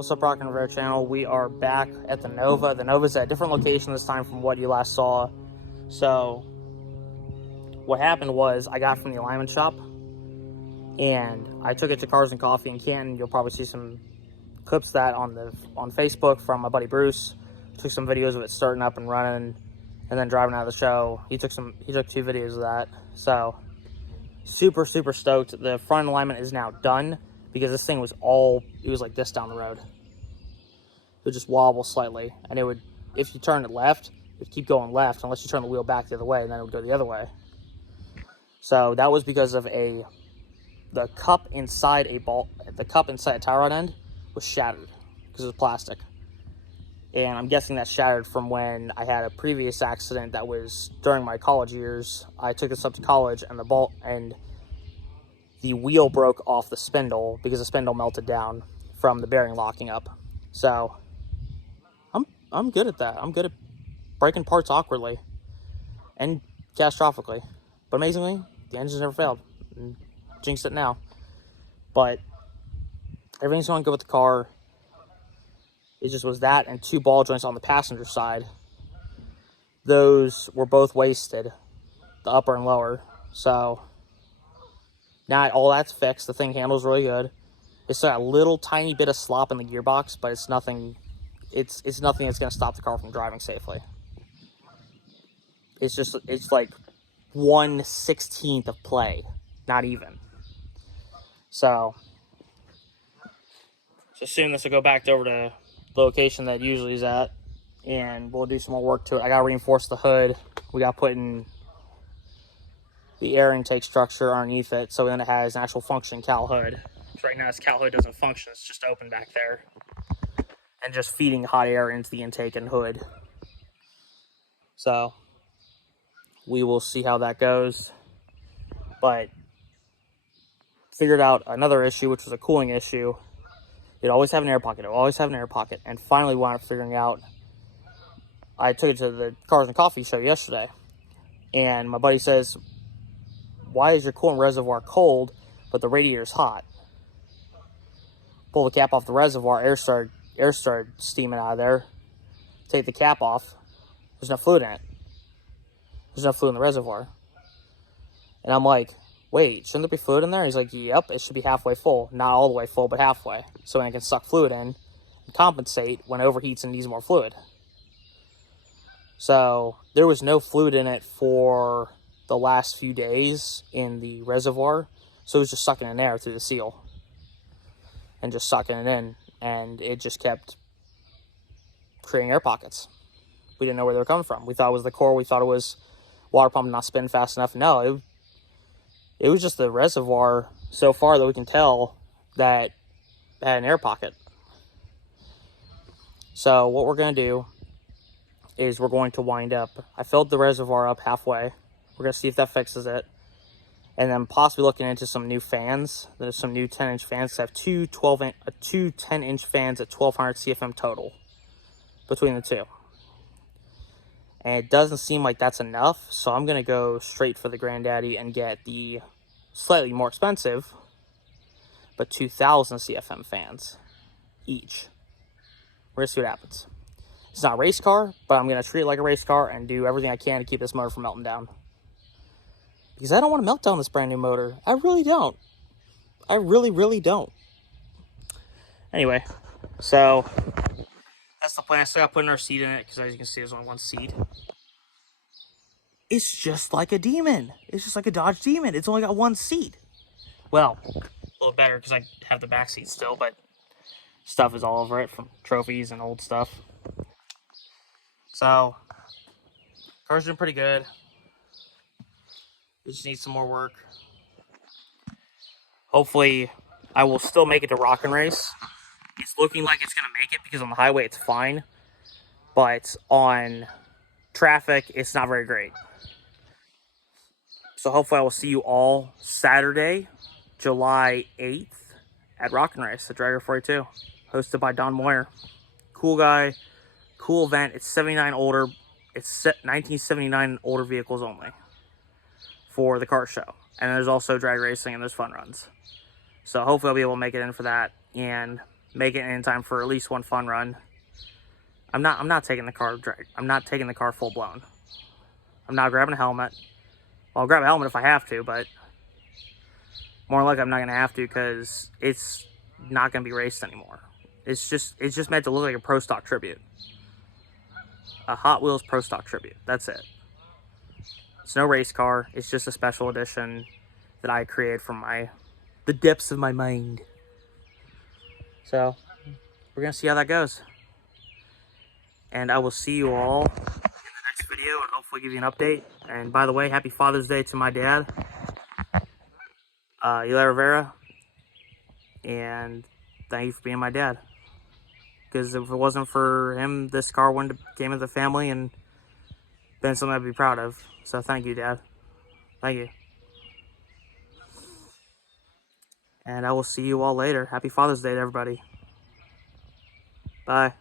What's up, Rock and Rivera channel? We are back at the Nova. The Nova's at a different location this time from what you last saw. So, what happened was I got from the alignment shop and I took it to Cars and Coffee in Canton. You'll probably see some clips of that on Facebook from my buddy Bruce. Took some videos of it starting up and running and then driving out of the show. He took 2 videos of that. So, super stoked. The front alignment is now done because this thing was like this down the road. It would just wobble slightly, and it would, if you turn it left, it would keep going left unless you turn the wheel back the other way, and then it would go the other way. So that was because of the cup inside a tie rod end was shattered because it was plastic. And I'm guessing that shattered from when I had a previous accident that was during my college years. I took this up to college, and the wheel broke off the spindle because the spindle melted down from the bearing locking up. So I'm good at that. I'm good at breaking parts awkwardly and catastrophically. But amazingly, the engine's never failed. Jinxed it now. But everything's going good with the car. It just was that and 2 ball joints on the passenger side. Those were both wasted, the upper and lower. So now all that's fixed. The thing handles really good. It's got a little tiny bit of slop in the gearbox, but it's nothing. It's nothing that's going to stop the car from driving safely. It's like 1/16 of play, not even. So soon this will go back over to the location that it usually is at, and we'll do some more work to it. I got to reinforce the hood. We got to put in the air intake structure underneath it, so then it has an actual functioning cowl hood. So right now this cowl hood doesn't function, it's just open back there and just feeding hot air into the intake and hood. So we will see how that goes. But figured out another issue, which was a cooling issue. It'd always have an air pocket. And finally wound up figuring out, I took it to the Cars and Coffee show yesterday, and my buddy says, "Why is your coolant reservoir cold, but the radiator's hot?" Pull the cap off the reservoir, air started steaming out of there. Take the cap off, there's no fluid in it. There's no fluid in the reservoir. And I'm like, wait, shouldn't there be fluid in there? He's like, yep, it should be halfway full. Not all the way full, but halfway. So then it can suck fluid in and compensate when it overheats and needs more fluid. So there was no fluid in it for the last few days in the reservoir. So it was just sucking in air through the seal and just sucking it in. And it just kept creating air pockets. We didn't know where they were coming from. We thought it was the core. We thought it was water pump not spinning fast enough. No, it was just the reservoir so far that we can tell that had an air pocket. So what we're going to do is we're going to wind up, I filled the reservoir up halfway. We're going to see if that fixes it. And then possibly looking into some new fans. There's some new 10-inch fans. I have two 10-inch fans at 1200 CFM total between the two. And it doesn't seem like that's enough, so I'm going to go straight for the Granddaddy and get the slightly more expensive, but 2000 CFM fans each. We're going to see what happens. It's not a race car, but I'm going to treat it like a race car and do everything I can to keep this motor from melting down. Because I don't want to melt down this brand new motor. I really don't. I really don't. Anyway, so that's the plan. I still got to put another seat in it because, as you can see, there's only one seat. It's just like a Demon. It's just like a Dodge Demon. It's only got one seat. Well, a little better because I have the back seat still, but stuff is all over it from trophies and old stuff. So, car's doing pretty good. It just needs some more work. Hopefully, I will still make it to Rock and Race. It's looking like it's going to make it because on the highway it's fine. But on traffic, it's not very great. So hopefully I will see you all Saturday, July 8th at Rock and Race at Dragger 42, hosted by Don Moyer. Cool guy, cool event. It's 79 older. It's 1979 older vehicles only for the car show. And there's also drag racing and there's fun runs. So hopefully I'll be able to make it in for that. And make it in time for at least one fun run. I'm not taking the car drag. I'm not taking the car full blown. I'm not grabbing a helmet. Well, I'll grab a helmet if I have to, but more like I'm not gonna have to because it's not gonna be raced anymore. It's just meant to look like a Pro Stock tribute. A Hot Wheels Pro Stock tribute. That's it. It's no race car. It's just a special edition that I created from the depths of my mind. So we're gonna see how that goes. And I will see you all in the next video and hopefully give you an update. And by the way, happy Father's Day to my dad, Eli Rivera. And thank you for being my dad. Because if it wasn't for him, this car wouldn't have came into the family and been something I'd be proud of. So thank you, Dad. Thank you. And I will see you all later. Happy Father's Day to everybody. Bye.